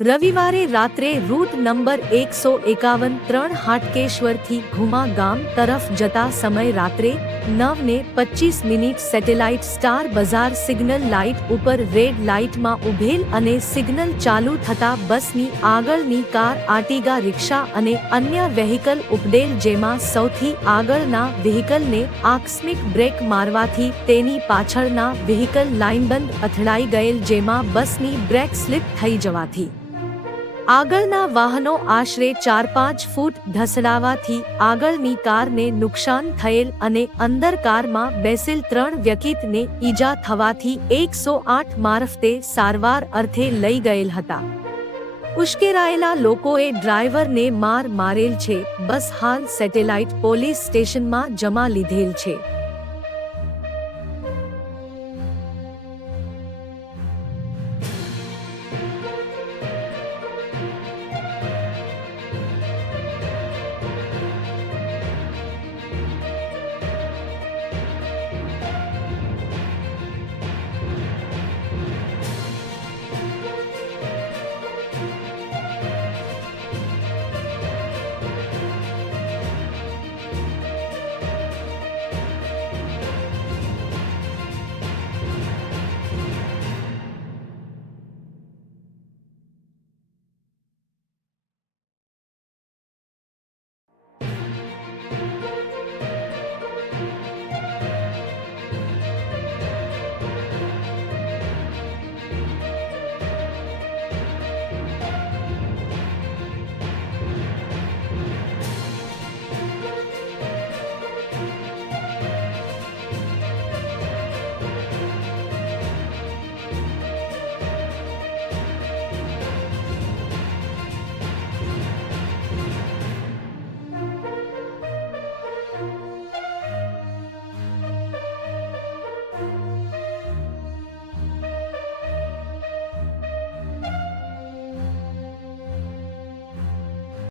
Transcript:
રવિવારે રાત્રે route number 151 હાટકેશ્વરથી Ghuma ગામ તરફ જતા સમય રાત્રે 9:25 સેટેલાઇટ સ્ટાર બજાર સિગ્નલ લાઇટ ઉપર રેડ લાઇટમાં ઊભેલ અને સિગ્નલ ચાલુ થતા બસની આગળની કાર આર્ટિગા રિક્ષા અને અન્ય વ્હીકલ ઉપડેલ, જેમાં સૌથી આગળના વ્હીકલને આકસ્મિક બ્રેક મારવાથી તેની પાછળના વ્હીકલ લાઇનબંધ અથડાઈ ગયેલ, જેમાં બસની બ્રેક સ્લીપ થઈ જવાથી આગળના વાહનો આશરે 4-5 ફૂટ ધસડાવાથી આગળની કારને નુકસાન થયેલ અને અંદર કારમાં બેસેલ 3 વ્યક્તિને ઈજા થવાથી 108 મારફતે સારવાર અર્થે લઈ ગયેલ હતા. ઉશ્કેરાયેલા લોકોએ ડ્રાઈવરને માર મારેલ છે. બસ હાલ સેટેલાઇટ પોલીસ સ્ટેશનમાં જમા લીધેલ છે.